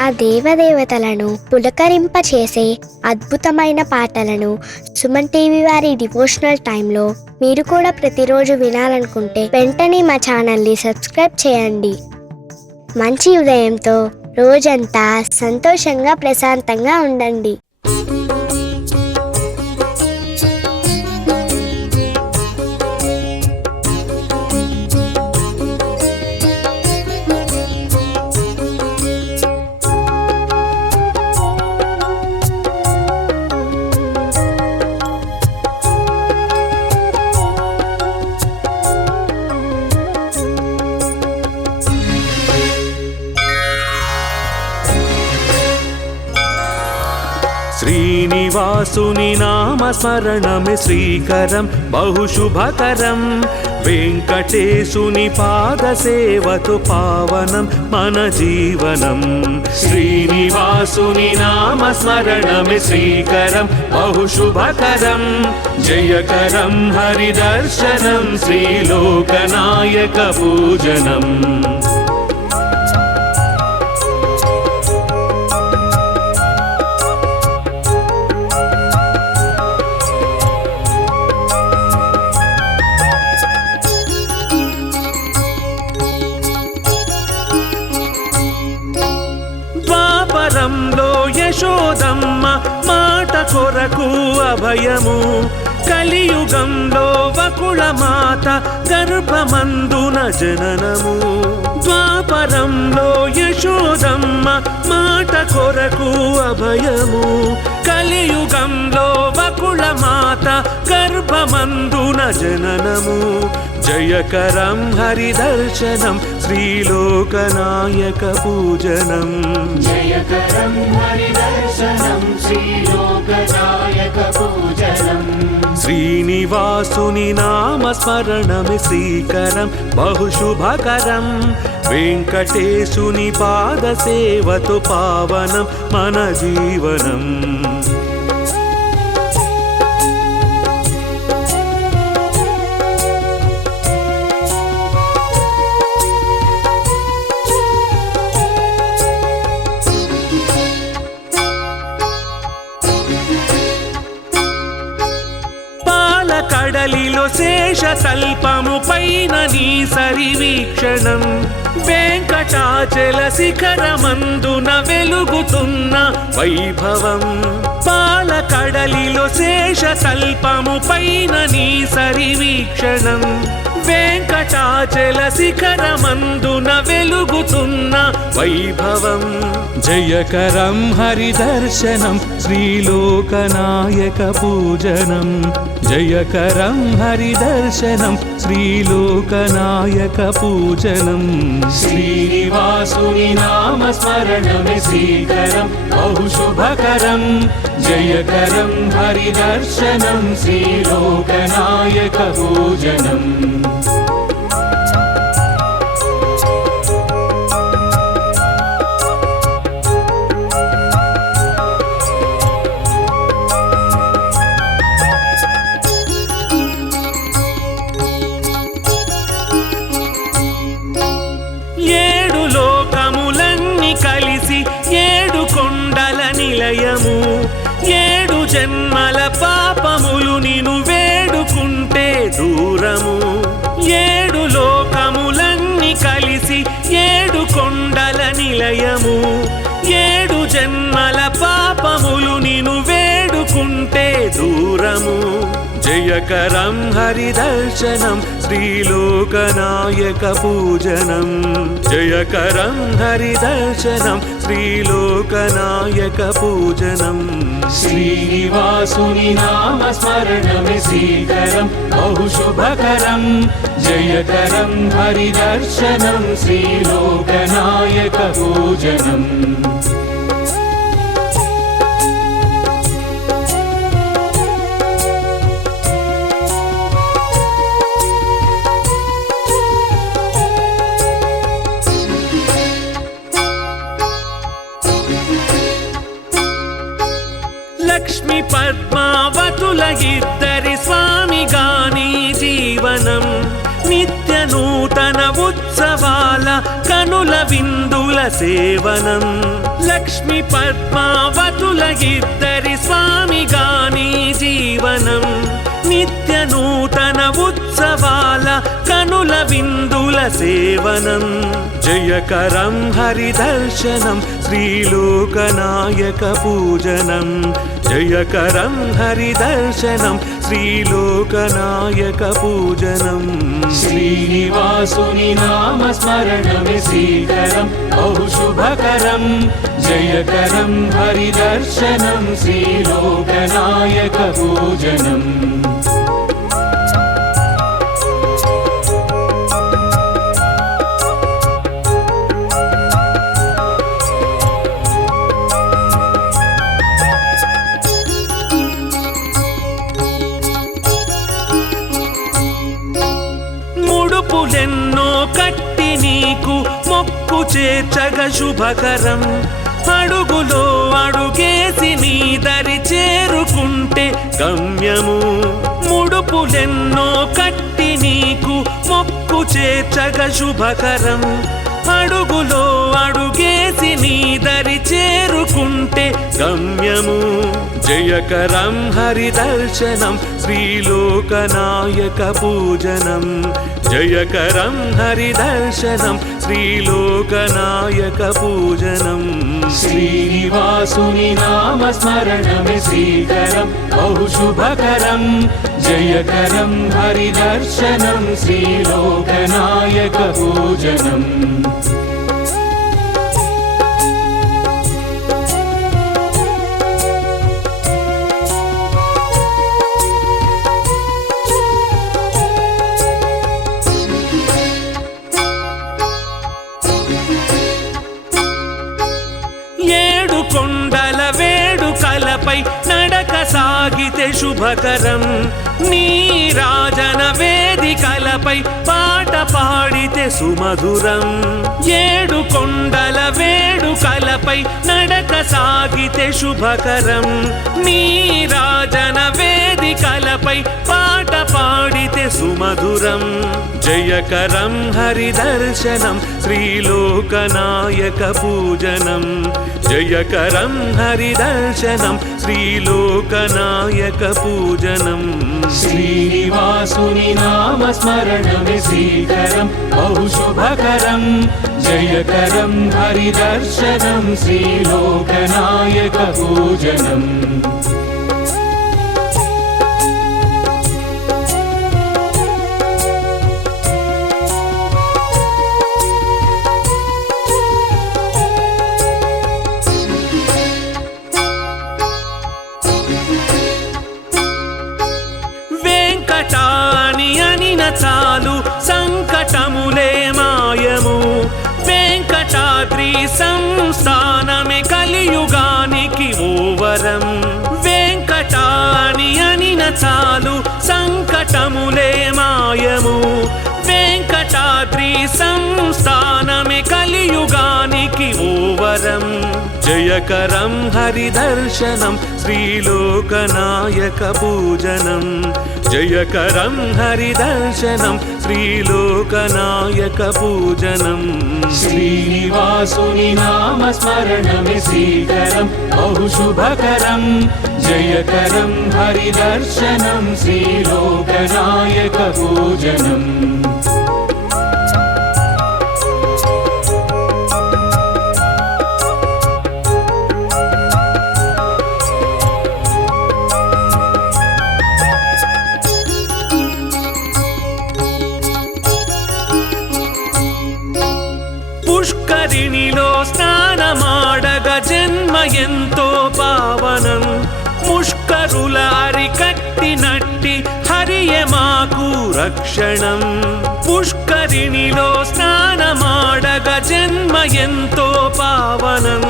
ఆ దేవదేవతలను పులకరింపచేసే అద్భుతమైన పాటలను సుమన్ టీవీ వారి డివోషనల్ టైంలో మీరు కూడా ప్రతిరోజు వినాలనుకుంటే వెంటనే మా ఛానల్ని సబ్స్క్రైబ్ చేయండి. మంచి ఉదయంతో రోజంతా సంతోషంగా ప్రశాంతంగా ఉండండి. శ్రీనివాసుని నామస్మరణమే శ్రీకరం బహుశుభకరం. వెంకటేశుని పాదసేవతో పావనం మన జీవనం. శ్రీనివాసుని నామస్మరణమే శ్రీకరం బహుశుభకరం. జయకరం హరిదర్శనం శ్రీలోకనాయక పూజనం. ద్వాపరంలో యశోదమ్మ మాట కొరకు అభయము. కలియుగంలో వకుళ మాత గర్భమందున జననము. ద్వాపరంలో యశోదమ్మ మాట కొరకు అభయము. కలియుగంలో వకుళ మాత గర్భమందున జననము. జయకరం హరిదర్శనం శ్రీలోకనాయక పూజనం. జయకరం హరిదర్శనం శ్రీలోకనాయక పూజనం. శ్రీనివాసుని నామస్మరణమే శ్రీకరం బహుశుభకరం. వెంకటేశుని పాదసేవతో పావనం మన జీవనం. కడలిలో శేషతల్పము పైన నీ సరివీక్షణం. వెంకటాచల శిఖరమందున వెలుగుతున్న వైభవం. పాలకడలిలో శేషతల్పము పైన నీ సరివీక్షణం. వెంకటాచల శిఖరమందున వెలుగుతున్న వైభవం. జయకరం హరిదర్శనం శ్రీలోకనాయక పూజనం. జయకరం హరిదర్శనం శ్రీలోకనాయక పూజనం. శ్రీనివాసుని నామస్మరణమే శ్రీకరం బహుశుభకరం. జయకరం హరిదర్శనం శ్రీలోకనాయక పూజనం. ఏడు లోకములన్నీ కలిసి ఏడు కొండల నిలయము. ఏడు జన్మల పాపములు నిను వేడుకుంటే దూరము. ఏడు లోకములన్నీ కలిసి ఏడు కొండల నిలయము. ఏడు జన్మల పాపములు నిను వేడుకుంటే దూరము. జయకరం హరిదర్శనం శ్రీలోకనాయక పూజనం. జయకరం హరిదర్శనం శ్రీలోకనాయక పూజనం. శ్రీనివాసుని నామస్మరణమే శ్రీకరం బహుశుభకరం. జయకరం హరిదర్శనం శ్రీలోకనాయక పూజనం. లక్ష్మి పద్మావతుల ఇద్దరి స్వామిగాని జీవనం. నిత్య నూతన ఉత్సవాల కనుల విందు విందుల సేవనం లక్ష్మి పద్మావతుల ఇద్దరి స్వామి గాని జీవనం నిత్య నూతన ఉత్సవాల కనుల విందుల సేవనం జయకరం హరి దర్శనం శ్రీలోకనాయక పూజనం జయకరం హరి దర్శనం శ్రీలోకనాయక పూజనం श्रीनिवासुनि नाम स्मरणमे श्रीकरं बहु शुभकरं जयकरं हरिदर्शनं श्रीलोकनायक पूजनम् ముడుపులెన్నో కట్టి నీకు మొక్కు చేర్చగ శుభకరం అడుగులో అడుగేసి నీ దరి చేరుకుంటే గమ్యము ముడుపులెన్నో కట్టి నీకు మొక్కు చేర్చగ శుభకరం అడుగులో అడుగేసి నీ దరి చేరుకుంటే గమ్యము జయకరం హరి దర్శనం శ్రీలోకనాయక పూజనం జయకరం హరి దర్శనం శ్రీలోకనాయక పూజనం श्रीनिवासुनि नाम स्मरणमे श्रीकरं बहु शुभकरं जयकरं हरिदर्शनं श्रीलोकनायक पूजनम् ఏడు కొండల వేడుకలపై నడక సాగితే శుభకరం నీరాజన వేదికలపై పాట పాడితే సుమధురం ఏడు కొండల వేడుకలపై నడక సాగితే శుభకరం నీరాజన వేదికలపై పాట పాడితే సుమధురం జయకరం హరి దర్శనం శ్రీలోకనాయక పూజనం జయకరం హరి దర్శనం శ్రీలోకనాయక పూజనం श्रीनिवासुनि नाम स्मरणमे श्रीकरं बहु शुभकरं जयकरं हरिदर्शनं श्रीलोकनायक पूजनम् వెంకటాని అనిన చాలు సంకటములే మాయము వెంకటాద్రి సంస్థానమే కలియుగానికి ఓవరం వెంకటాని అనిన చాలు సంకటములే మాయము వెంకటాద్రి సంస్థానమే కలియుగానికి ఓవరం జయకరం హరి దర్శనం శ్రీలోకనాయక పూజనం జయకరం హరి దర్శనం శ్రీలోకనాయక పూజనం श्रीनिवासुनि नाम स्मरणमे श्रीकरं बहु शुभकरं जयकरं हरिदर्शनं श्रीलोकनायक पूजनम् పుష్కరిణిలో స్నానమాడగ జన్మ ఎంతో పావనం ముష్కరుల అరికట్టినట్టి హరియే మాకు రక్షణం పుష్కరిణిలో స్నానమాడగ జన్మ ఎంతో పావనం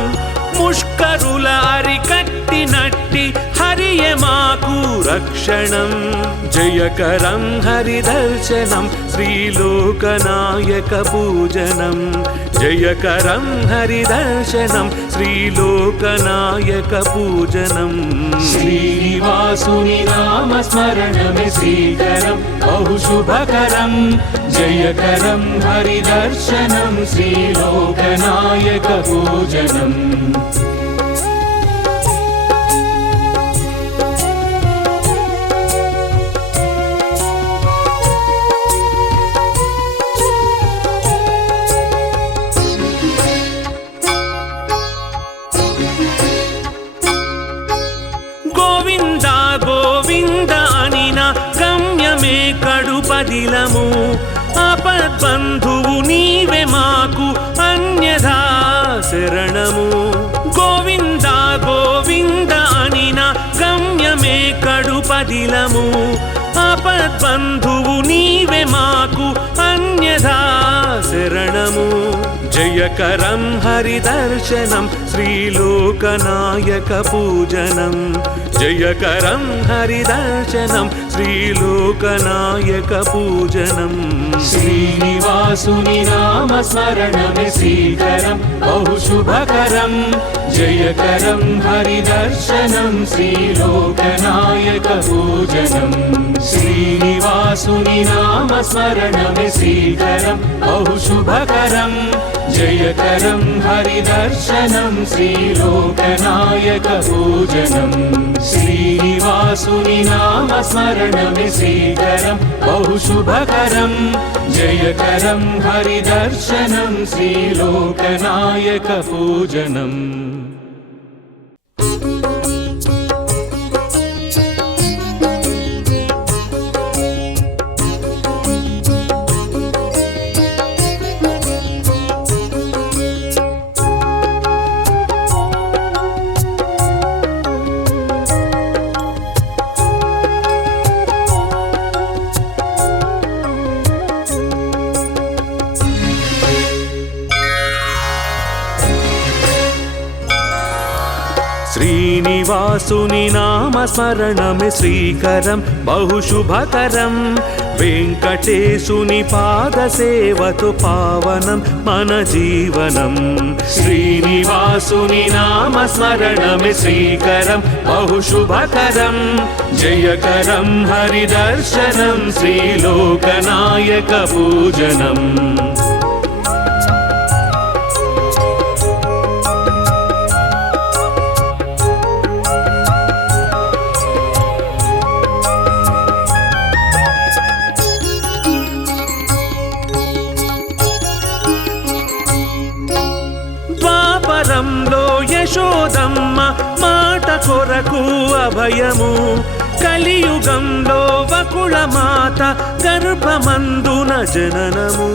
ముష్కరుల అరికట్టినట్టి హరి హరియే మాకు రక్షణం జయకరం హరిదర్శనం శ్రీలోకనాయక పూజనం జయకరం హరిదర్శనం శ్రీలోకనాయక పూజనం శ్రీనివాసుని నామస్మరణమే శ్రీకరం బహుశుభకరం జయకరం హరిదర్శనం శ్రీలోకనాయక పూజనం గోవింద గోవింద అనిన గమ్యమే కడుపదిలము ఆపద్బంధువు నీవే మాకు అన్యథా శరణము గోవింద గోవింద అనిన గమ్యమే కడుపదిలము ఆపద్బంధువు నీవే మాకు అన్యథా శరణము జయకరం హరిదర్శనం శ్రీలోకనాయక పూజనం జయకరం హరిదర్శనం శ్రీలోకనాయక పూజనం శ్రీనివాసుని నామస్మరణమే శ్రీకరం బహుశుభకరం జయకరం హరిదర్శనం శ్రీలోకనాయక పూజనం శ్రీనివాసుని నామస్మరణమే శ్రీకరం బహుశుభకరం జయకరం హరిదర్శనం శ్రీలోకనాయక పూజనం శ్రీనివాసుని నామస్మరణమే శ్రీకరం బహుశుభకరం జయకరం హరిదర్శనం శ్రీలోకనాయక పూజనం శ్రీనివాసుని నామస్మరణమే శ్రీకరం బహుశుభకరం వెంకటేశుని పాదసేవతో పావనం మన జీవనం శ్రీనివాసుని నామస్మరణమే శ్రీకరం బహుశుభకరం జయకరం హరిదర్శనం శ్రీలోకనాయక పూజనం ద్వాపరంలో యశోదమ్మ మాట కొరకు అభయము కలియుగంలో వకుళ మాత గర్భమందున జననము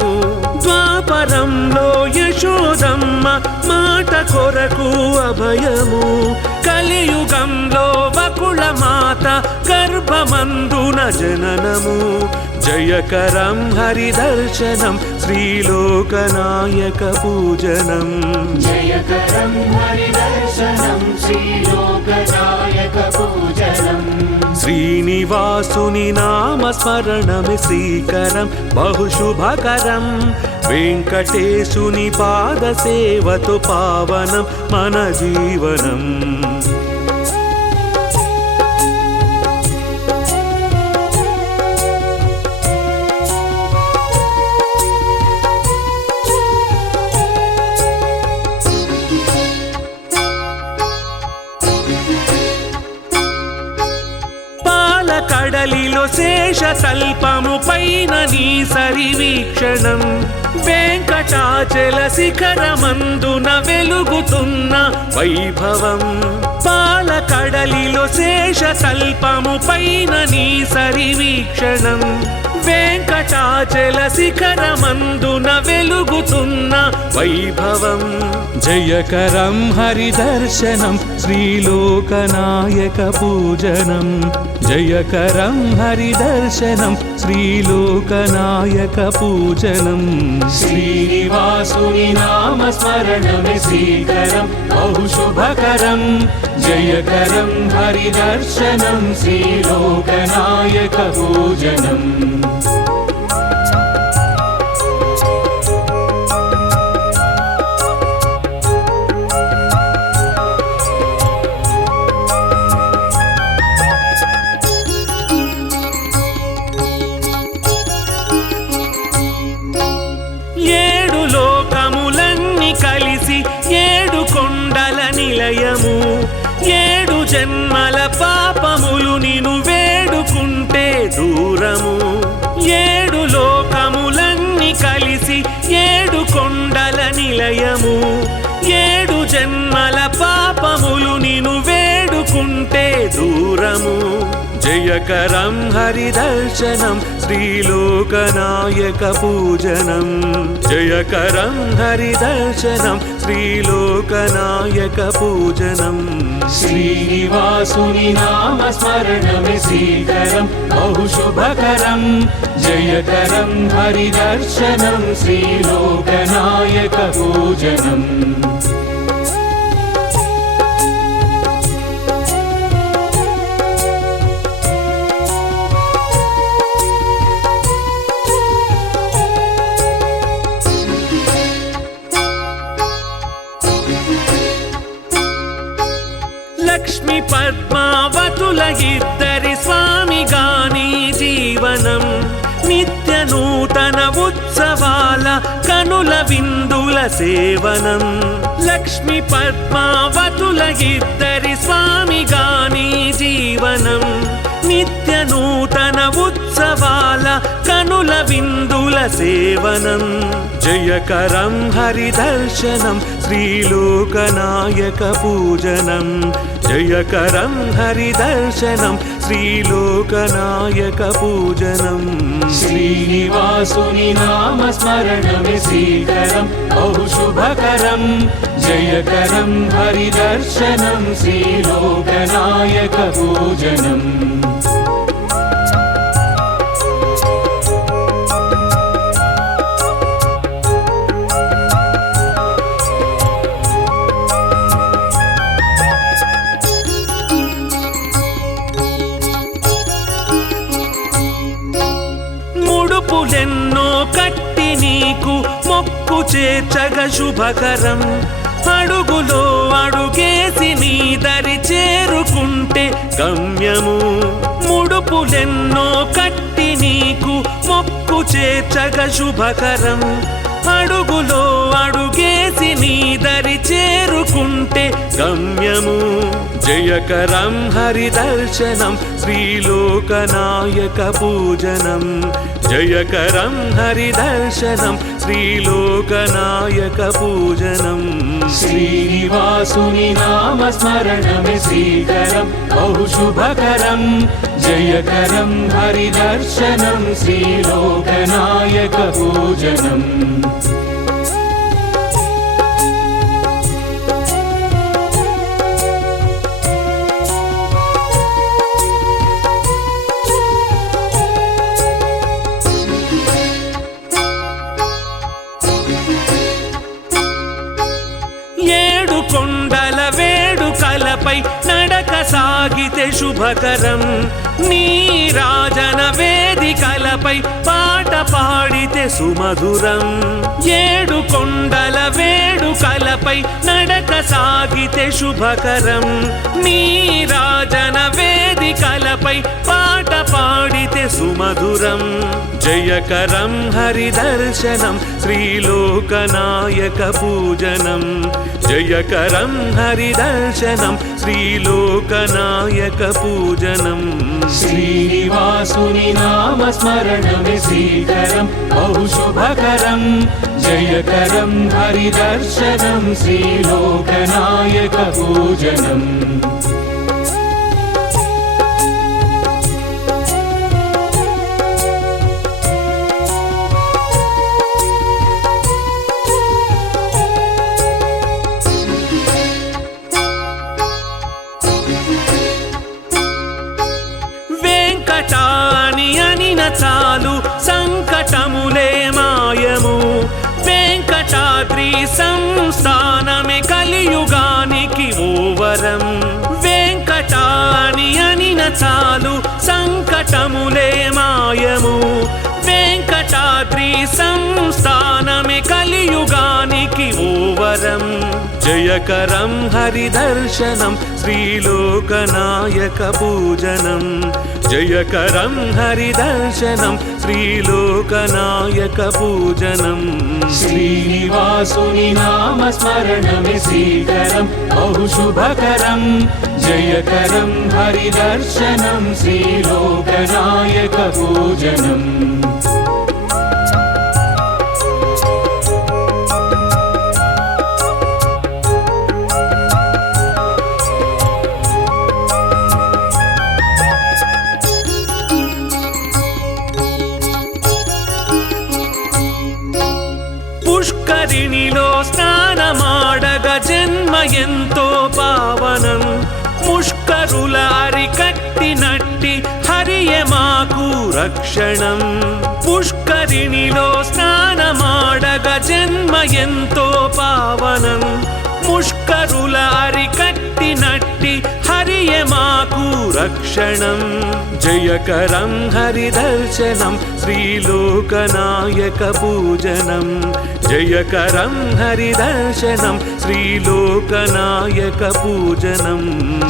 ద్వాపరంలో యశోదమ్మ మాట కొరకు అభయము కలియుగంలో వకుళ మాత గర్భమందున జననము జయకరం హరిదర్శనం శ్రీలోకనాయక పూజనం జయకరం హరిదర్శనం శ్రీలోకనాయక పూజనం శ్రీనివాసుని నామస్మరణమే శ్రీకరం బహుశుభకరం వెంకటేశుని పాదసేవతో పావనం మన జీవనం కడలిలో శేషతల్పము పైన నీ సరివీక్షణం వెంకటాచల శిఖరమందున వెలుగుతున్న వైభవం పాలకడలిలో శేషతల్పము పైన నీ సరివీక్షణం వెంకటాచల శిఖరమందున వెలుగుతున్న వైభవం. జయకరం హరిదర్శనం శ్రీలోకనాయక పూజనం. జయకరం హరిదర్శనం శ్రీలోకనాయక పూజనం. శ్రీనివాసుని నామస్మరణమే శ్రీకరం బహుశుభకరం. జయకరం హరిదర్శనం శ్రీలోకనాయక పూజనం. ఏడు లోకములన్నీ కలిసి ఏడు కొండల నిలయము. ఏడు జన్మల పాపములు నిను వేడుకుంటే దూరము. ఏడు లోకములన్నీ కలిసి ఏడు కొండల నిలయము. ఏడు జన్మల పాపములు నిను వేడుకుంటే దూరము. జయకరం హరిదర్శనం శ్రీలోకనాయక పూజనం. జయకరం హరిదర్శనం శ్రీలోకనాయక పూజనం. శ్రీనివాసుని నామస్మరణమే శ్రీకరం బహుశుభకరం. జయకరం హరిదర్శనం శ్రీలోకనాయక పూజనం. లక్ష్మి పద్మావతుల ఇద్దరి స్వామిగాని జీవనం. నిత్య నూతన ఉత్సవాల కనుల విందుల సేవనం. లక్ష్మి పద్మావతుల ఇద్దరి స్వామిగాని జీవనం. నిత్య నూతన ఉత్సవాల కనుల విందుల సేవనం. జయకరం హరిదర్శనం శ్రీలోకనాయక పూజనం. జయకరం హరిదర్శనం శ్రీలోకనాయక పూజనం. శ్రీనివాసుని నామస్మరణమే శ్రీకరం బహుశుభకరం. జయకరం హరిదర్శనం శ్రీలోకనాయక పూజనం. ముడుపులెన్నో కట్టి నీకు మొక్కు చేర్చగ శుభకరం. అడుగులో అడుగేసి నీ దరి చేరుకుంటే గమ్యము. ముడుపులెన్నో కట్టి నీకు మొక్కు చేర్చగ శుభకరం. అడుగులో అడుగేసి నీ దరి చేరుకుంటే గమ్యము. జయకరం హరిదర్శనం శ్రీలోకనాయక పూజనం. జయకరం హరిదర్శనం శ్రీలోకనాయక పూజనం. శ్రీనివాసుని నామస్మరణమే శ్రీకరం బహుశుభకరం. జయకరం హరిదర్శనం శ్రీలోకనాయక పూజనం. ఏడు కొండల వేడుకలపై నడక సాగితే శుభకరం. నీ రాజన వేదికలపై పాట పాడితే సుమధురం. ఏడు కొండల వేడుకలపై నడక సాగితే శుభకరం. నీ రాజన వేదికలపై పాట పాడితే సుమధురం. జయకరం హరిదర్శనం శ్రీలోకనాయక పూజనం. జయకరం హరిదర్శనం శ్రీలోకనాయక పూజనం. శ్రీనివాసుని నామస్మరణమే శ్రీకరం బహుశుభకరం. జయకరం హరిదర్శనం శ్రీలోకనాయక పూజనం. సంస్థానమే కలియుగానికి ఓవరం జయకరం హరిదర్శనం శ్రీలోకనాయక పూజనం జయకరం హరిదర్శనం శ్రీలోకనాయక పూజనం श्रीनिवासुनि नाम स्मरणमे श्रीकरं बहुशुभकरं जयकरं हरिदर्शनं श्रीलोकनायक पूजनम् పుష్కరిణిలో స్నానమాడగ జన్మ ఎంతో పావనం ముష్కరుల అరికట్టినట్టి హరియే మాకు రక్షణం పుష్కరిణిలో స్నానమాడగ జన్మ ఎంతో పావనం ముష్కరుల అరికట్టినట్టి హరియే మాకు రక్షణం జయకరం హరిదర్శనం శ్రీలోకనాయక పూజనం జయకరం హరిదర్శనం శ్రీలోకనాయక పూజనం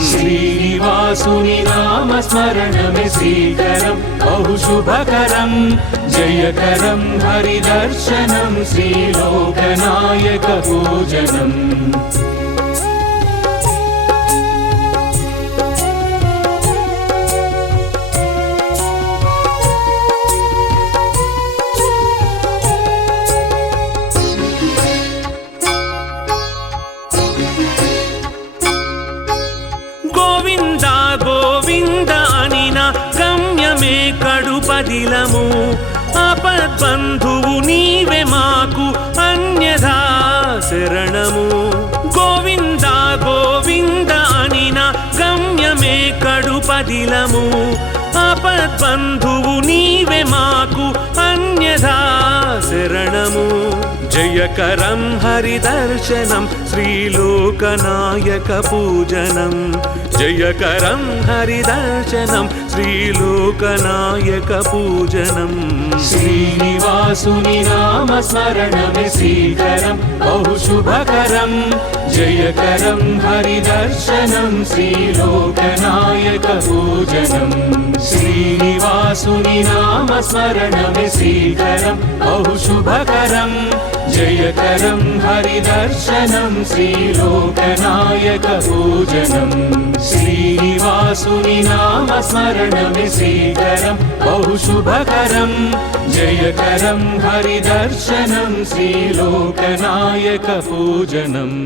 श्रीनिवासुनि नाम स्मरणमे श्रीकरं बहुशुभकरं जयकरं हरिदर्शनं श्रीलोकनायक पूजनम् కడుపదిలము ఆపద్బంధువు నీవే మాకు అన్యథా శరణము గోవింద గోవింద అనిన గమ్యమే కడుపదిలము ఆపద్బంధువు నీవే మాకు అన్యథా శరణము జయకరం హరిదర్శనం శ్రీలోకనాయక పూజనం జయకరం హరిదర్శనం శ్రీలోకనాయక పూజనం श्रीनिवासुनि नाम स्मरणमे श्रीकरं बहुशुभकरं जयकरं हरिदर्शनं श्रीलोकनायक पूजनम् श्रीनिवासुनि नाम स्मरणमे श्रीकरं बहुशुभकरं जयकरं हरिदर्शनं श्रीलोकनायक पूजनम् श्रीनिवासुनि नाम स्मरणमे श्रीकरं बहुशुभकरं जयकरं हरिदर्शनं श्रीलोकनायक पूजनम्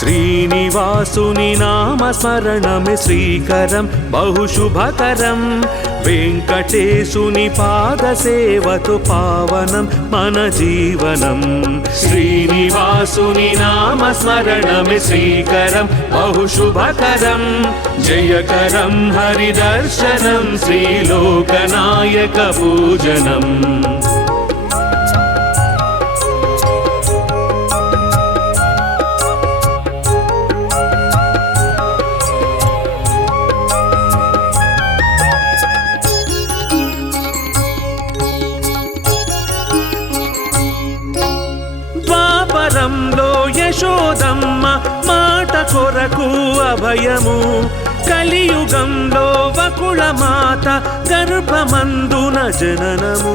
శ్రీనివాసుని నామ స్మరణమే శ్రీకరం బహుశుభకరం వెంకటేశుని పాద సేవతో పావనం మన జీవనం శ్రీనివాసుని నామ స్మరణమే శ్రీకరం బహుశుభకరం జయకరం హరిదర్శనం శ్రీలోకనాయక పూజనం యశోదమ్మ మాట కొరకు అభయము కలియుగంలో వకుళ మాత గర్భమందున జననము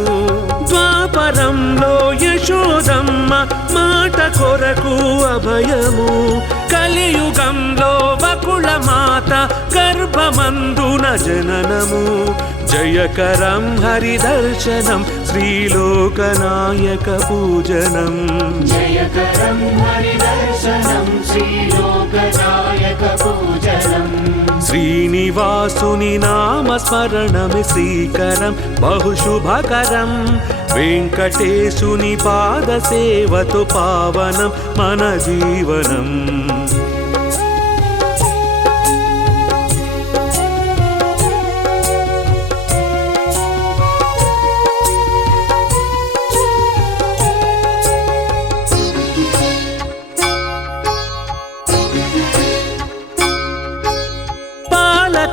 ద్వాపరంలో యశోదమ్మ మాట కొరకు అభయము కలియుగంలో వకుళ మాత గర్భమందున జననము జయకరం హరిదర్శనం శ్రీలోకనాయక పూజనం జయకరం హరిదర్శనం శ్రీలోకనాయక పూజనం శ్రీనివాసుని నామస్మరణమి శ్రీకరం బహుశుభకరం వెంకటేశుని పాదసేవతో పావనం మన జీవనం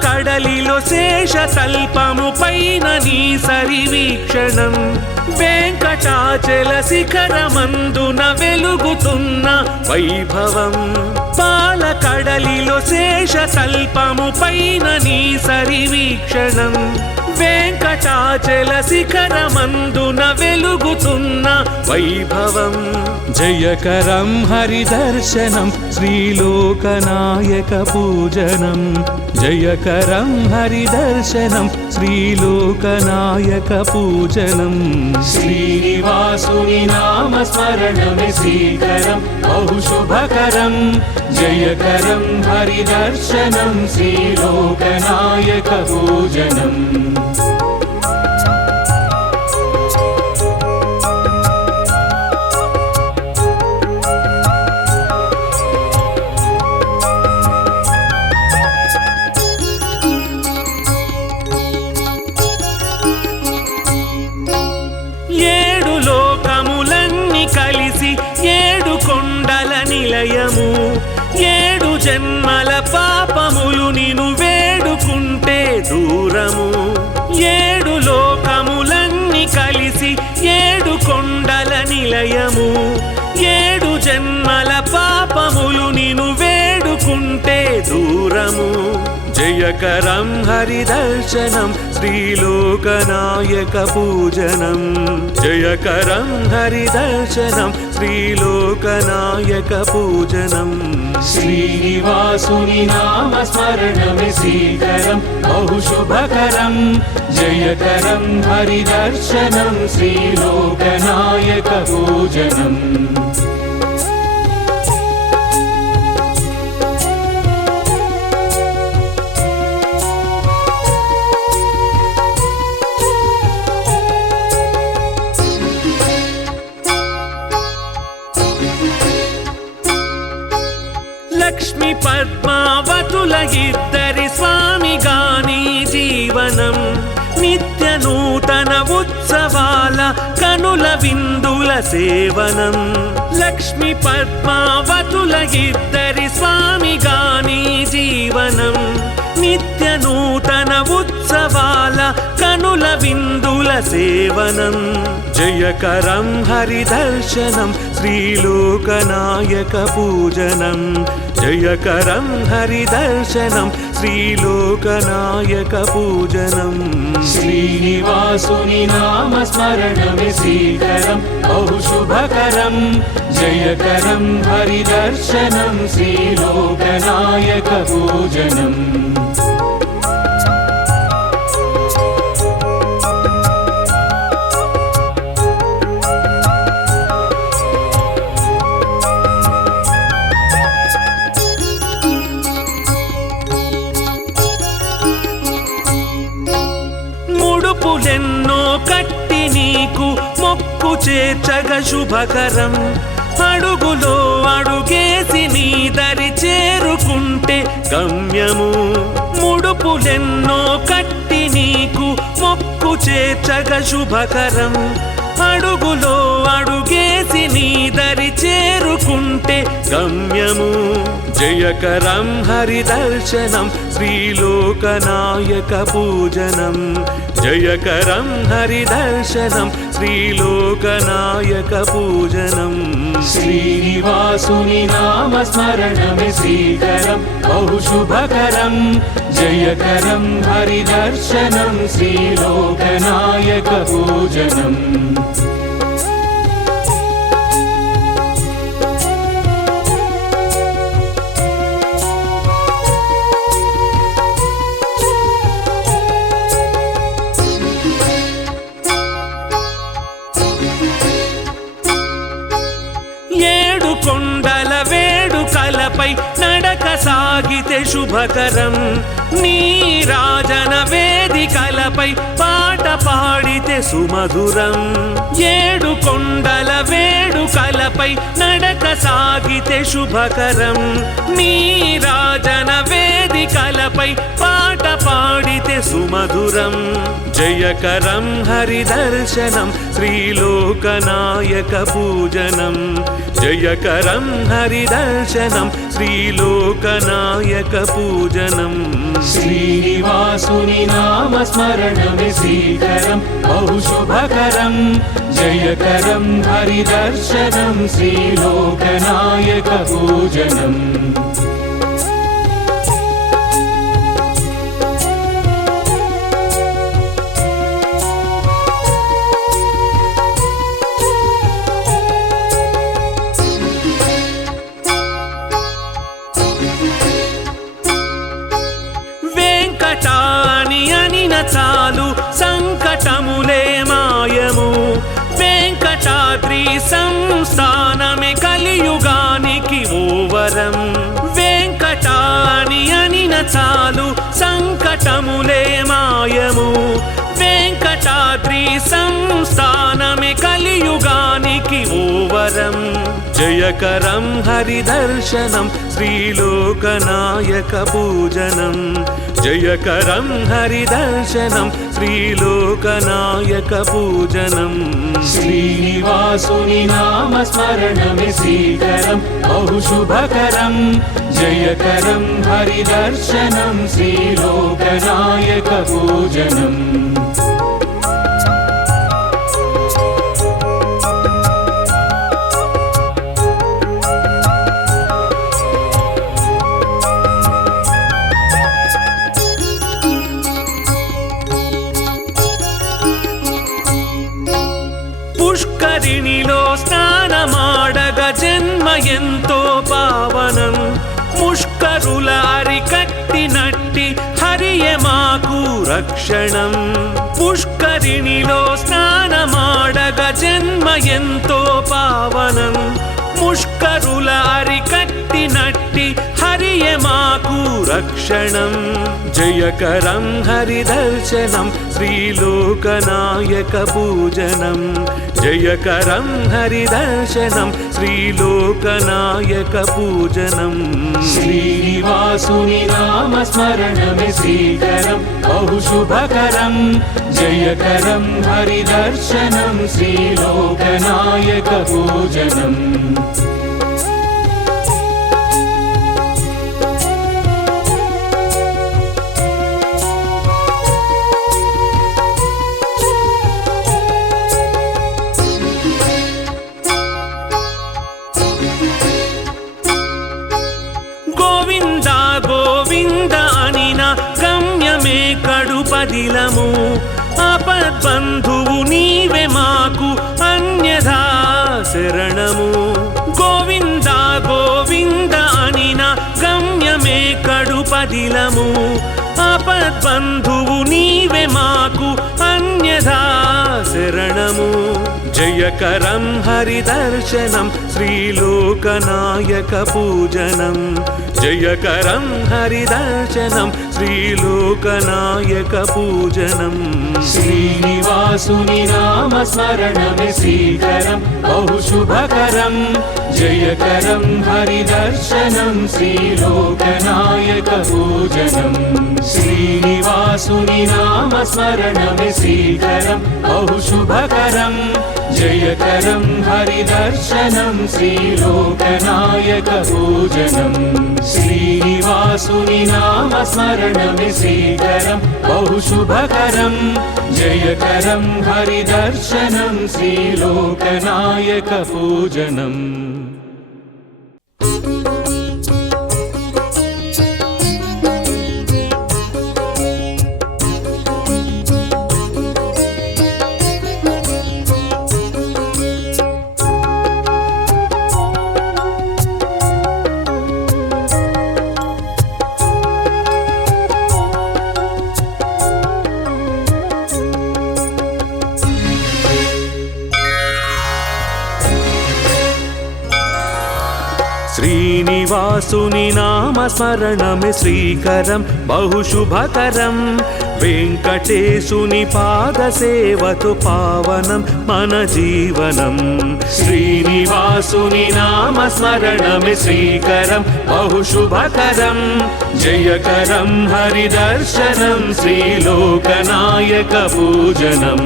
కడలిలో శేషతల్పము పైన నీ సరివీక్షణం వెంకటాచల శిఖరమందున వెలుగుతున్న వైభవం పాల కడలిలో శేషతల్పము పైన నీ సరివీక్షణం వెంకటాచల శిఖరమందున వెలుగుతున్న వైభవం జయకరం హరిదర్శనం శ్రీలోకనాయక పూజనం జయకరం హరిదర్శనం శ్రీలోకనాయక పూజనం శ్రీనివాసుని నామస్మరణమే శ్రీకరం బహుశుభకరం జయకరం హరిదర్శనం శ్రీలోకనాయక పూజనం ఏడు లోకములన్నీ కలిసి ఏడు కొండల నిలయము ఏడు జన్మల పాపములు నిను వేడుకుంటే దూరము ఏడు లోకములన్నీ కలిసి ఏడు కొండల నిలయము ఏడు జన్మల పాపములు నిను వేడుకుంటే దూరము జయకరం హరిదర్శనం శ్రీలోకనాయక పూజనం జయకరం హరిదర్శనం శ్రీలోకనాయక పూజనం శ్రీనివాసుని నామస్మరణమే శ్రీకరం బహుశుభకరం జయకరం హరిదర్శనం శ్రీలోకనాయక పూజనం లక్ష్మి పద్మావతుల ఇద్దరి స్వామిగాని జీవనం నిత్య నూతన ఉత్సవాల కనుల విందుల సేవనం లక్ష్మి పద్మావతుల ఇద్దరి స్వామిగాని జీవనం నిత్య నూతన ఉత్సవాల కనుల విందుల సేవనం జయకరం హరిదర్శనం శ్రీలోకనాయక పూజనం జయకరం హరిదర్శనం శ్రీలోకనాయక పూజనం శ్రీనివాసుని నామస్మరణమే శ్రీకరం బహుశుభకరం జయకరం హరిదర్శనం శ్రీలోకనాయక పూజనం ముడుపులెన్నో కట్టి నీకు మొక్కు చేర్చగ శుభకరం అడుగులో అడుగేసి నీ దరి చేరుకుంటే గమ్యము ముడుపులెన్నో కట్టి నీకు మొక్కు చేర్చగ శుభకరం అడుగులో అడుగేసి నీ దరి చేరుకుంటే గమ్యము జయకరం హరిదర్శనం శ్రీలోకనాయక పూజనం జయకరం హరిదర్శనం శ్రీలోకనాయక పూజనం శ్రీనివాసుని నామస్మరణమే శ్రీకరం బహుశుభకరం జయకరం హరిదర్శనం శ్రీలోకనాయక పూజనం కొండల వేడుకలపై నడక సాగితే శుభకరం, నీరాజన వేదికలపై పాట పాడితే సుమధురం. 7 కొండల వేడుకలపై నడక సాగితే శుభకరం, నీరాజన వేదికలపై పాట పాడితే సుమధురం. జయకరం హరిదర్శనం శ్రీలోకనాయక పూజనం, జయకరం హరిదర్శనం శ్రీలోకనాయక పూజనం. శ్రీనివాసుని నామస్మరణమే శ్రీకరం బహుశుభకరం, జయకరం హరిదర్శనం శ్రీలోకనాయక పూజనం. చాలు సంకటములే మాయము, వెంకటాద్రి సంస్థానమే కలియుగానికి ఓవరం. వెంకటాని అనిన చాలు సంకటములే మాయము, వెంకటాద్రి సంస్థానమే కలియుగానికి ఓవరం. జయకరం హరిదర్శనం శ్రీలోకనాయక పూజనం, జయకరం హరిదర్శనం శ్రీలోకనాయక పూజనం. శ్రీనివాసుని నామస్మరణమే శ్రీకరం బహుశుభకరం, జయకరం హరిదర్శనం శ్రీలోకనాయక పూజనం. పుష్కరిణిలో స్నానమాడగ జన్మ ఎంతో పావనం, ముష్కరుల అరికట్టినట్టి హరియే మాకు రక్షణం. పుష్కరిణిలో స్నానమాడగ జన్మ ఎంతో పావనం, ముష్కరుల అరికట్టినట్టి హరియే మాకు రక్షణం. జయకరం హరిదర్శనం శ్రీలోకనాయక పూజనం, జయకరం హరిదర్శనం శ్రీలోకనాయక పూజనం. శ్రీనివాసుని నామస్మరణమే శ్రీకరం బహుశుభకరం, జయకరం హరిదర్శనం శ్రీలోకనాయక పూజనం. కడుపదిలము, ఆపద్బంధువు నీవే మాకు అన్యథా శరణము. గోవింద గోవింద అనిన గమ్యమే కడుపదిలము, ఆపద్బంధువు నీవే మాకు అన్యథా శరణము. జయకరం హరిదర్శనం శ్రీలోకనాయక పూజనం, జయకరం హరిదర్శనం శ్రీలోకనాయక పూజనం. శ్రీనివాసుని నామస్మరణమే శ్రీకరం బహుశుభకరం, జయకరం హరిదర్శనం శ్రీలోకనాయక పూజనం. శ్రీనివాసుని నామస్మరణమే శ్రీకరం బహుశుభకరం, జయకరం హరిదర్శనం శ్రీలోకనాయక పూజనం. శ్రీనివాసుని నామస్మరణమే శ్రీకరం బహుశుభకరం, జయకరం హరిదర్శనం శ్రీలోకనాయక పూజనం. శ్రీనివాసుని నామస్మరణమే శ్రీకరం బహుశుభకరం వెంకటేశుని పాదసేవతో పావనం మన జీవనం శ్రీనివాసుని నామస్మరణమే శ్రీకరం బహుశుభకరం జయకరం హరిదర్శనం శ్రీలోకనాయక పూజనం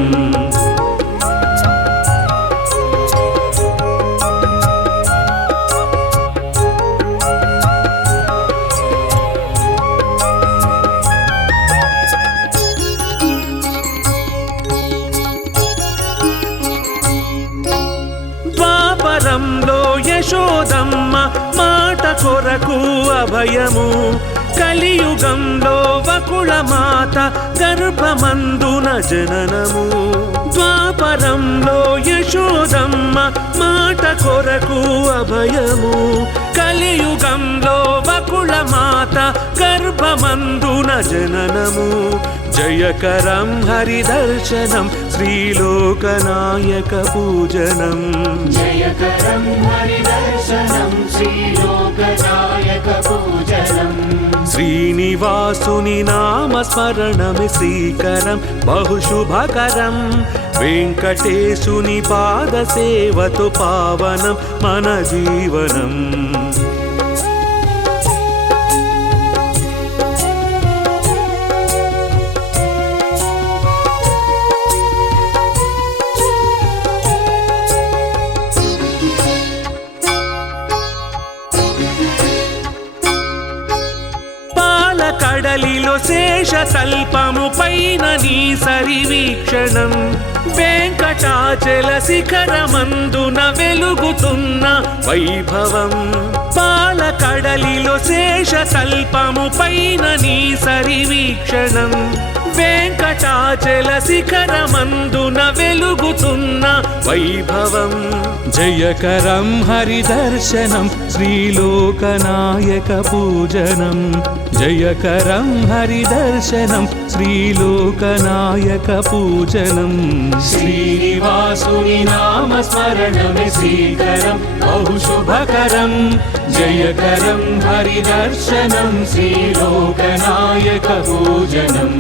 ద్వాపరంలో యశోదమ్మ మాట కొరకు అభయము కలియుగంలో వకుళ మాత గర్భమందున జననము ద్వాపరంలో యశోదమ్మ మాట కొరకు అభయము కలియుగంలో వకుళ మాత గర్భమందున జననము జయకరం హరిదర్శనం శ్రీలోకనాయక పూజనం జయకరం హరిదర్శనం శ్రీలోకనాయక పూజనం శ్రీనివాసుని నామస్మరణమే శ్రీకరం బహుశుభకరం వెంకటేశుని పాదసేవతో పావనం మన జీవనం కడలిలో శేషతల్పము పైన నీ సరివీక్షణం వెంకటాచల శిఖరమందున వెలుగుతున్న వైభవం పాలకడలిలో శేషతల్పము పైన నీ సరివీక్షణం వెంకటాచల శిఖరమందున వెలుగుతున్న వైభవం జయకరం హరిదర్శనం శ్రీలోకనాయక పూజనం జయకరం హరిదర్శనం శ్రీలోకనాయక పూజనం శ్రీనివాసుని నామస్మరణమే శ్రీకరం బహుశుభకరం జయకరం హరిదర్శనం శ్రీలోకనాయక పూజనం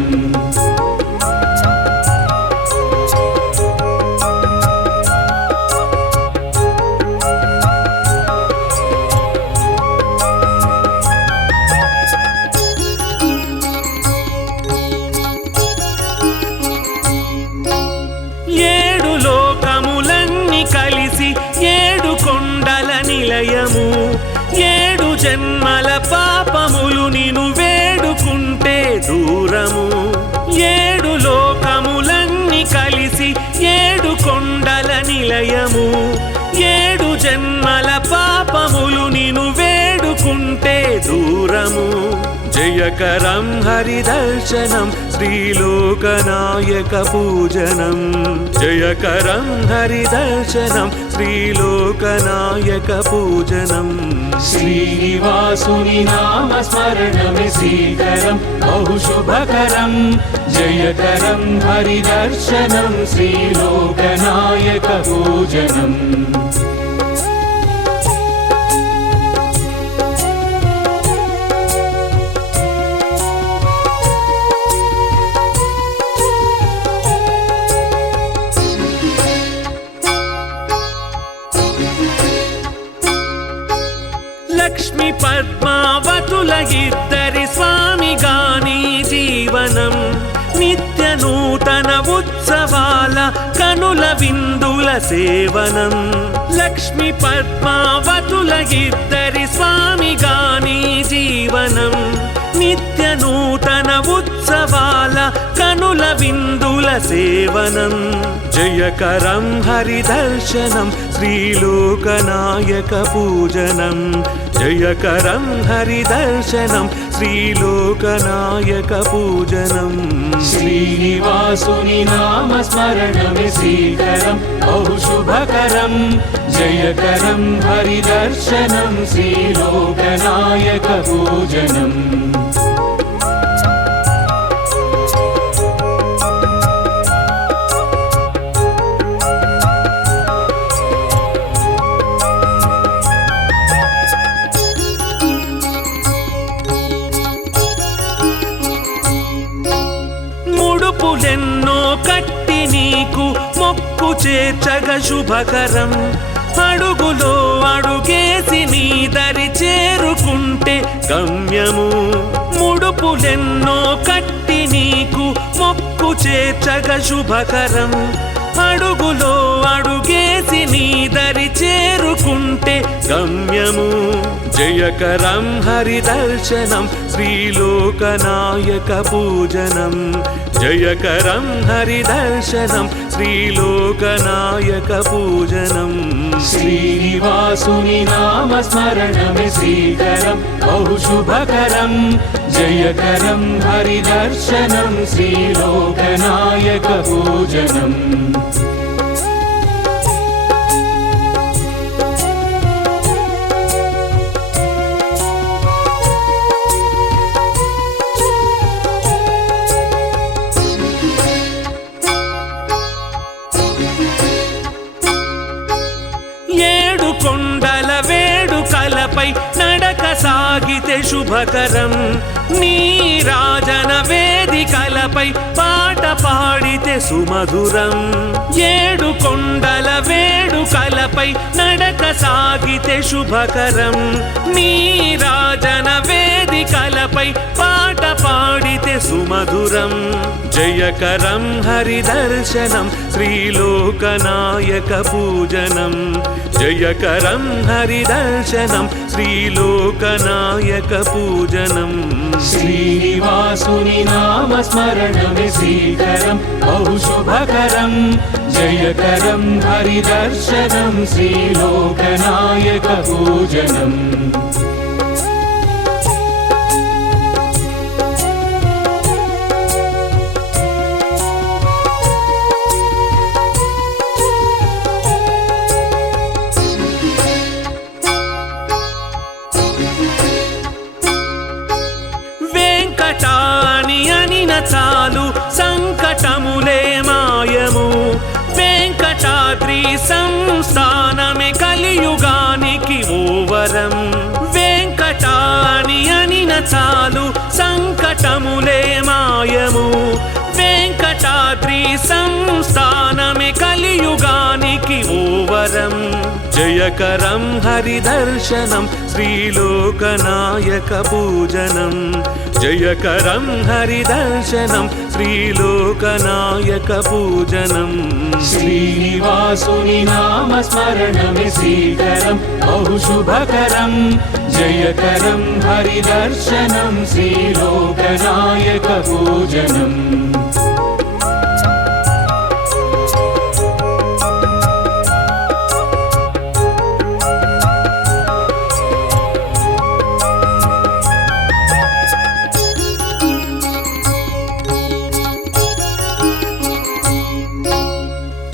నిలయము ఏడు జన్మల పాపములు నిను వేడుకుంటే దూరము ఏడు లోకములన్నీ కలిసి ఏడు కొండల నిలయము ఏడు జన్మల పాపములు నిను వేడుకుంటే దూరము జయకరం హరిదర్శనం శ్రీలోకనాయక పూజనం జయకరం హరిదర్శనం శ్రీలోకనాయక పూజనం శ్రీనివాసుని నామస్మరణమే శ్రీకరం బహుశుభకరం జయకరం హరిదర్శనం శ్రీలోకనాయక పూజనం లక్ష్మి పద్మావతుల ఇద్దరి స్వామిగా నీ జీవనం నిత్య నూతన ఉత్సవాల కనుల విందుల సేవనం లక్ష్మి పద్మావతుల ఇద్దరి స్వామిగా నీ జీవనం నిత్య నూతన ఉత్సవాల కనుల విందుల సేవనం జయకరం హరిదర్శనం శ్రీలోకనాయక పూజనం జయకరం హరిదర్శనం శ్రీలోకనాయక పూజనం శ్రీనివాసుని నామస్మరణమే శ్రీకరం బహుశుభకరం జయకరం హరిదర్శనం శ్రీలోకనాయక పూజనం చేర్చగ శుభకరం అడుగులో అడుగేసి నీ దరి చేరుకుంటే గమ్యము ముడుపులెన్నో కట్టి నీకు మొక్కు చేర్చగ శుభకరం అడుగులో అడుగేసి నీ దరి చేరుకుంటే గమ్యము జయకరం హరిదర్శనం శ్రీలోకనాయక పూజనం జయకరం హరిదర్శనం శ్రీలోకనాయక పూజనం శ్రీనివాసుని నామస్మరణమే శ్రీకరం బహుశుభకరం జయకరం హరిదర్శనం శ్రీలోకనాయక పూజనం కొండల వేడుకలపై నడక సాగితే శుభకరం నీరాజన వేదికలపై పాట పాడితే సుమధురం ఏడు కొండల వేడుకలపై నడక సాగితే శుభకరం నీరాజన వేదికలపై పాట పాడితే సుమధురం జయకరం హరిదర్శనం శ్రీలోకనాయక పూజనం జయకరం హరిదర్శనం శ్రీలోకనాయక పూజనం శ్రీనివాసుని నామస్మరణమే శ్రీకరం బహుశుభకరం జయకరం హరిదర్శనం శ్రీలోకనాయక పూజనం చాలు సంకటములే మాయము వెంకటాద్రి సంస్థానమే కలియుగానికి ఓవరం వెంకటాని అనిన చాలు సంకటములే మాయము వెంకటాద్రి సంస్థానమే కలియుగానికి ఓవరం జయకరం హరిదర్శనం శ్రీలోకనాయక పూజనం జయకరం హరిదర్శనం శ్రీలోకనాయక పూజనం శ్రీనివాసుని నామస్మరణమే శ్రీకరం బహుశుభకరం జయకరం హరిదర్శనం శ్రీలోకనాయక పూజనం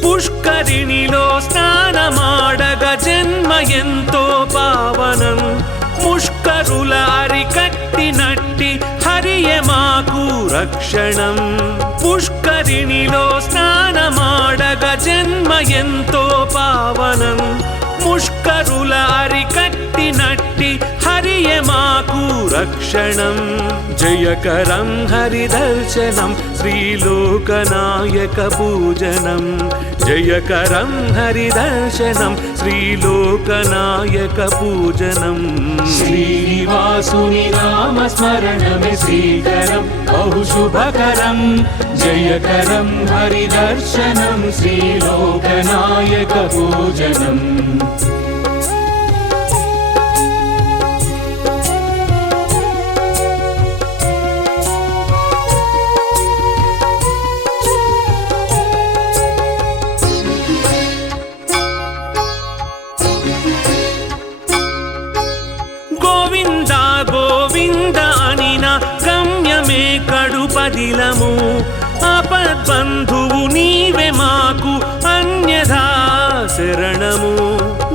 పుష్కరిణిలో స్నానమాడగ జన్మ ఎంతో పావనం ముష్కరుల అరికట్టినట్టి హరియే మాకు రక్షణం పుష్కరిణిలో స్నానమాడగ జన్మ ఎంతో పావనం ముష్కరుల అరికట్టినట్టి హరియే మాకు రక్షణం జయకరం హరిదర్శనం శ్రీలోకనాయక పూజనం జయకరం హరిదర్శనం శ్రీలోకనాయక పూజనం శ్రీనివాసుని నామస్మరణమే శ్రీకరం బహుశుభకరం జయకరం హరిదర్శనం శ్రీలోకనాయక పూజనం కడుపదిలము ఆపద్బంధువు నీవే మాకు అన్యథా శరణము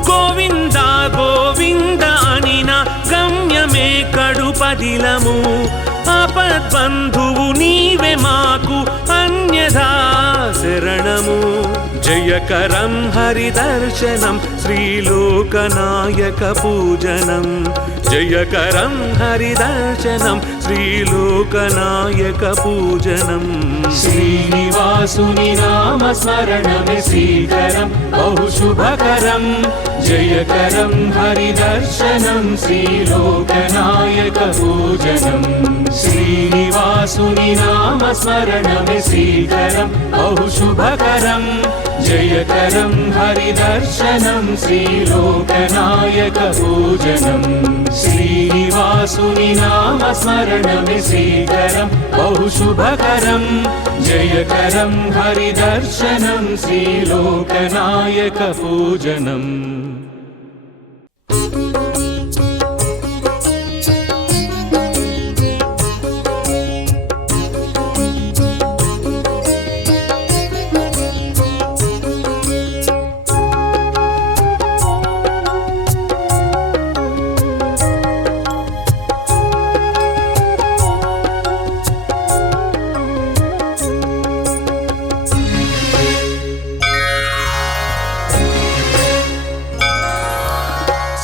గోవింద గోవింద అనిన గమ్యమే కడుపదిలము ఆపద్బంధువు నీవే మాకు అన్యథా శరణము జయకరం హరిదర్శనం శ్రీలోకనాయక పూజనం జయకరం హరిదర్శనం శ్రీలోకనాయక పూజనం శ్రీనివాసుని నామస్మరణమే శ్రీకరం బహుశుభకరం జయకరం హరిదర్శనం శ్రీలోకనాయక పూజనం శ్రీనివాసుని నామస్మరణమే శ్రీకరం బహుశుభకరం జయకరం హరిదర్శనం శ్రీలోకనాయక పూజనం శ్రీనివాసుని నామస్మరణమే శ్రీకరం బహుశుభకరం జయకరం హరిదర్శనం శ్రీలోకనాయక పూజనం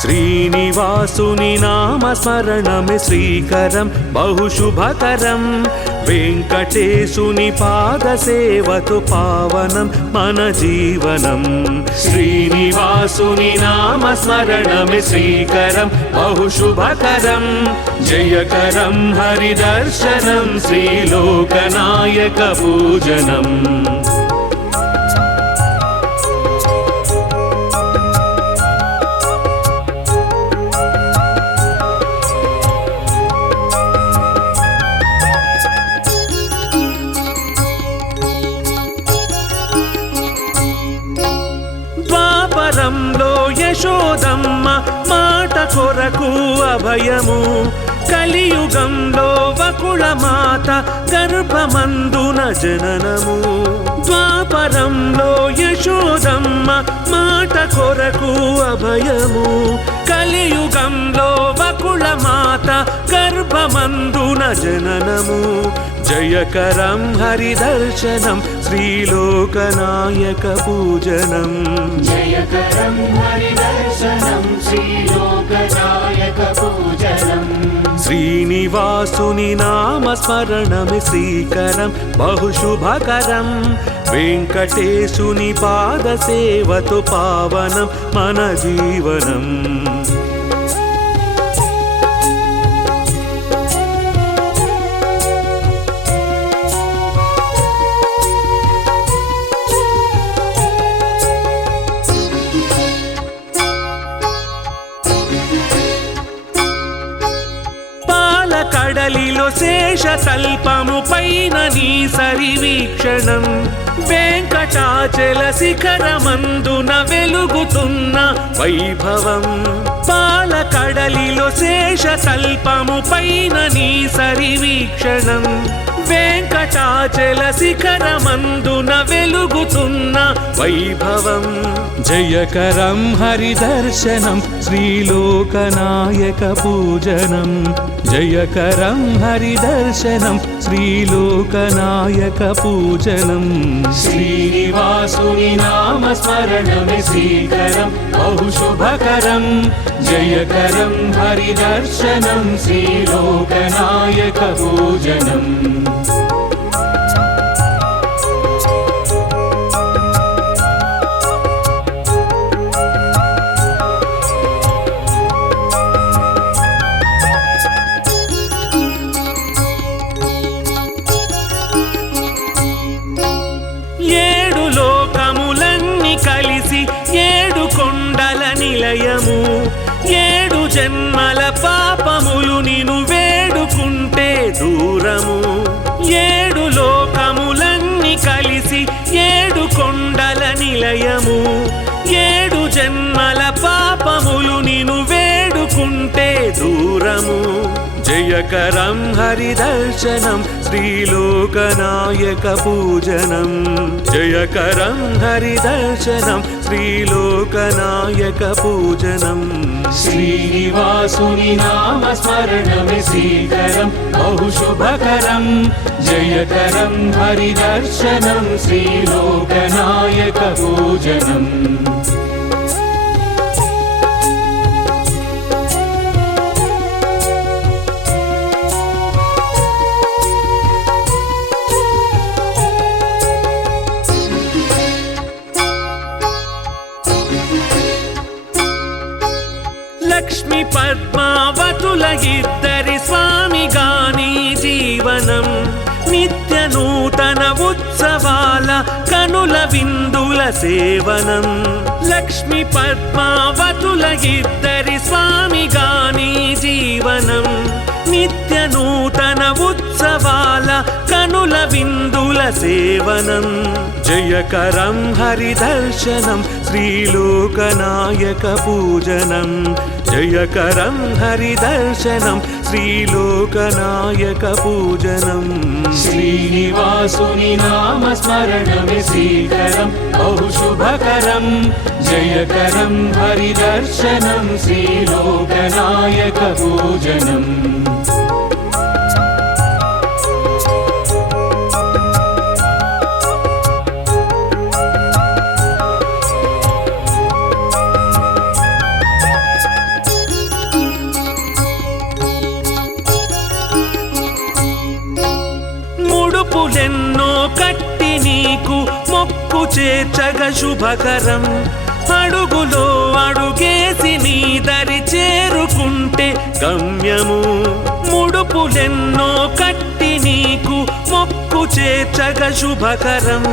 శ్రీనివాసుని నామస్మరణమే శ్రీకరం బహుశుభకరం వెంకటేశుని పాదసేవతో పావనం మన జీవనం శ్రీనివాసుని నామస్మరణమే శ్రీకరం బహుశుభకరం జయకరం హరిదర్శనం శ్రీలోకనాయక పూజనం యశోదమ్మ మాట కొరకు అభయము కలియుగంలో వకుళ మాత గర్భమందున జననము ద్వాపరంలో యశోదమ్మ మాట కొరకు అభయము కలియుగంలో వకుళ మాత గర్భమందున జననము జయకరం హరిదర్శనం శ్రీలోకనాయక పూజనం జయకరం హరిదర్శనం శ్రీలోకనాయక పూజనం శ్రీనివాసుని నామస్మరణమే శ్రీకరం బహుశుభకరం వెంకటేశుని పాదసేవతో పావనం మన జీవనం కడలిలో శేషతల్పము పైన నీ సరివీక్షణం వెంకటాచల శిఖరమందున వెలుగుతున్న వైభవం పాలకడలిలో శేషతల్పము పైన నీ సరివీక్షణం వెంకటాచల శిఖరమందున వెలుగుతున్న వైభవం జయకరం హరిదర్శనం శ్రీలోకనాయక పూజనం జయకరం హరిదర్శనం శ్రీలోకనాయక పూజనం శ్రీనివాసుని నామస్మరణమే శ్రీకరం బహుశుభకరం జయకరం హరిదర్శనం శ్రీలోకనాయక పూజనం నిలయము ఏడు జన్మల పాపములు నిను వేడుకుంటే దూరము ఏడు లోకములన్నీ కలిసి ఏడు కొండల నిలయము ఏడు జన్మల పాపములు నిను వేడుకుంటే దూరము జయకరం హరిదర్శనం శ్రీలోకనాయక పూజనం జయకరం హరిదర్శనం శ్రీలోకనాయక పూజనం శ్రీనివాసుని నామస్మరణమే శ్రీకరం బహుశుభకరం జయకరం హరిదర్శనం శ్రీలోకనాయక పూజనం లక్ష్మి పద్మావతుల ఇద్దరి స్వామిగాని జీవనం నిత్య నూతన ఉత్సవాల కనుల విందుల సేవనం లక్ష్మి పద్మావతుల ఇద్దరి స్వామిగాని జీవనం నిత్య నూతన ఉత్సవాల కనుల విందుల సేవనం జయకరం హరిదర్శనం శ్రీలోకనాయక పూజనం జయకరం హరిదర్శనం శ్రీలోకనాయక పూజనం శ్రీనివాసుని నామస్మరణమే శ్రీకరం బహుశుభకరం జయకరం హరిదర్శనం శ్రీలోకనాయక పూజనం ముడుపులెన్నో కట్టి నీకు మొక్కు చేర్చగ శుభకరం అడుగులో అడుగేసి నీ దరి చేరుకుంటే గమ్యము ముడుపులెన్నో కట్టి నీకు మొక్కు చేర్చగ శుభకరం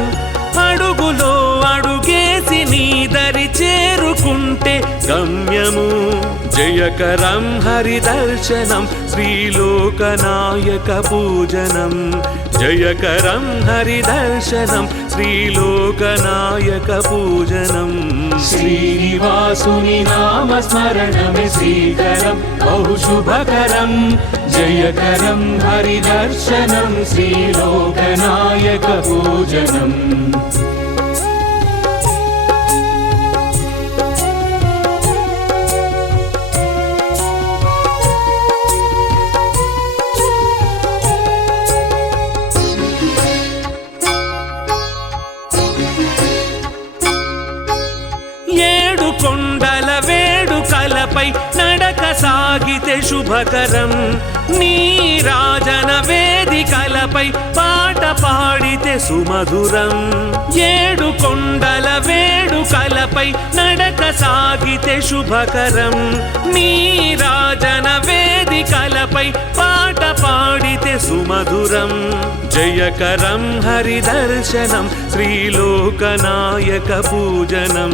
అడుగులో అడుగేసి నీ దరి చేరుకుంటే గమ్యము జయకరం హరిదర్శనం శ్రీలోకనాయక పూజనం జయకరం హరిదర్శనం శ్రీలోకనాయక పూజనం శ్రీనివాసుని నామస్మరణమే శ్రీకరం బహుశుభకరం జయకరం హరిదర్శనం శ్రీలోకనాయక పూజనం కొండల వేడుకలపై నడక సాగితే శుభకరం నీ రాజన వేదికలపై పాట పాడితే సుమధురం ఏడు కొండల వేడుకలపై నడక సాగితే శుభకరం నీ రాజన వేదికలపై పాట పాడితే సుమధురం జయకరం హరిదర్శనం శ్రీలోకనాయక పూజనం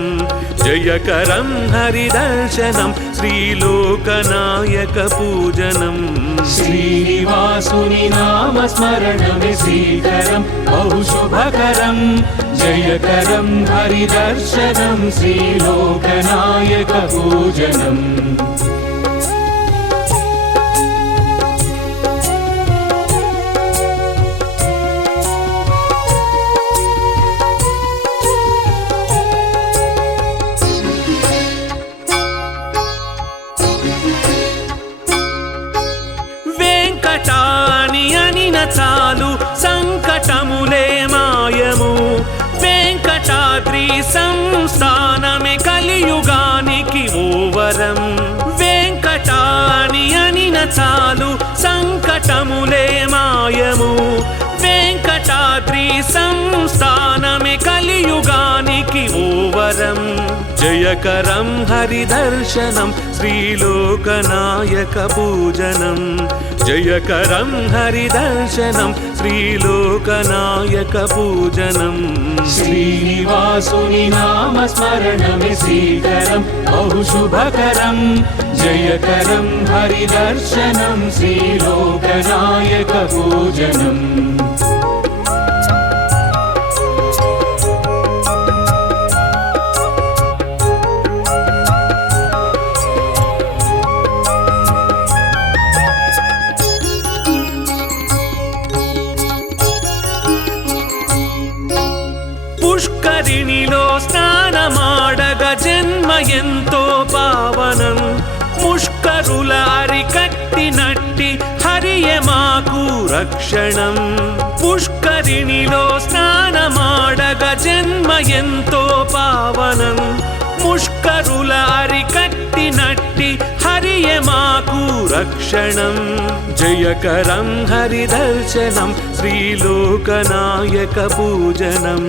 జయకరం హరిదర్శనం శ్రీలోకనాయక పూజనం శ్రీనివాసుని నామస్మరణమే శ్రీకరం బహుశుభకరం జయకరం హరిదర్శనం శ్రీలోకనాయక పూజనం చాలు సంకటములే మాయము వెంకటాద్రి సంస్థానమే కలియుగానికి ఓవరం వెంకటాని అనిన చాలు సంకటములే మాయము వెంకటాద్రి సంస్థానమే కలియుగానికి ఓవరం జయకరం హరిదర్శనం శ్రీలోకనాయక పూజనం జయకరం హరిదర్శనం శ్రీలోకనాయక పూజనం శ్రీనివాసుని నామస్మరణమే శ్రీకరం బహుశుభకరం జయకరం హరిదర్శనం శ్రీలోకనాయక పూజనం పుష్కరిణిలో స్నానమాడగ జన్మ ఎంతో పావనం ముష్కరుల అరికట్టినట్టి హరియే మాకు రక్షణం పుష్కరిణిలో స్నానమాడగ జన్మ ఎంతో పావనం ముష్కరుల అరికట్టినట్టి హరియే మాకు भक्षणं जयकरं हरिदर्शनं श्रीलोकनायकपूजनं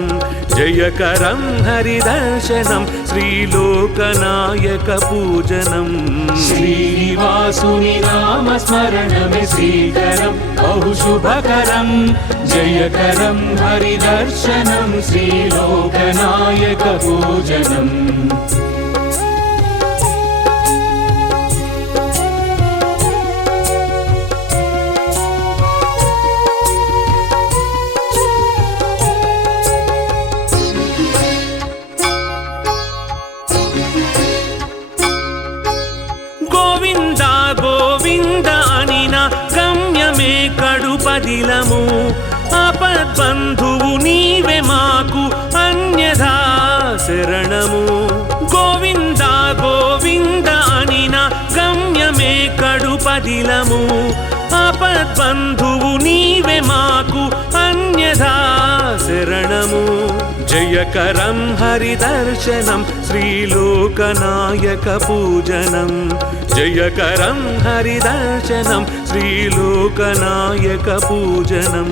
जयकरं हरिदर्शनं श्रीलोकनायकपूजनं श्रीनिवासुनि नाम स्मरणमे श्रीकरं बहु शुभकरं जयकरं हरिदर्शनं श्रीलोकनायकपूजनम् గోవిందా గోవింద అనిన గమ్యమే కడుపదిలము ఆపద్బంధువు నీవే మాకు అన్యథా శరణము గోవిందా గోవింద అనిన గమ్యమే కడుపదిలము ఆపద్బంధువు నీవే మాకు అన్యథా శరణము జయకరం హరిదర్శనం శ్రీలోకనాయకపూజనం జయకరం హరిదర్శనం శ్రీలోకనాయకపూజనం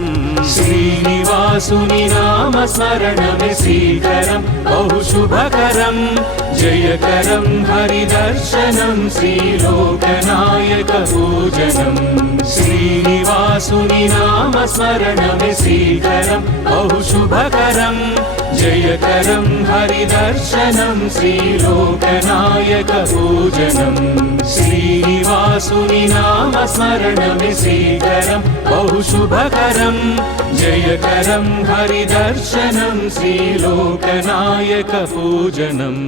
श्रीनिवासुनि नाम स्मरणमे श्रीकरं बहु शुभकरं जयकरं हरिदर्शनं श्रीलोकनायकपूजनम् श्रीनिवासुनि नाम स्मरणमे श्रीकरं बहु शुभकरं जयकरं हरिदर्शनं श्रीलोकनायकपूजनम् श्रीनिवासुनि नाम स्मरणमे श्रीकरं बहु शुभकरं जयकरं हरिदर्शनं श्रीलोकनायकपूजनम्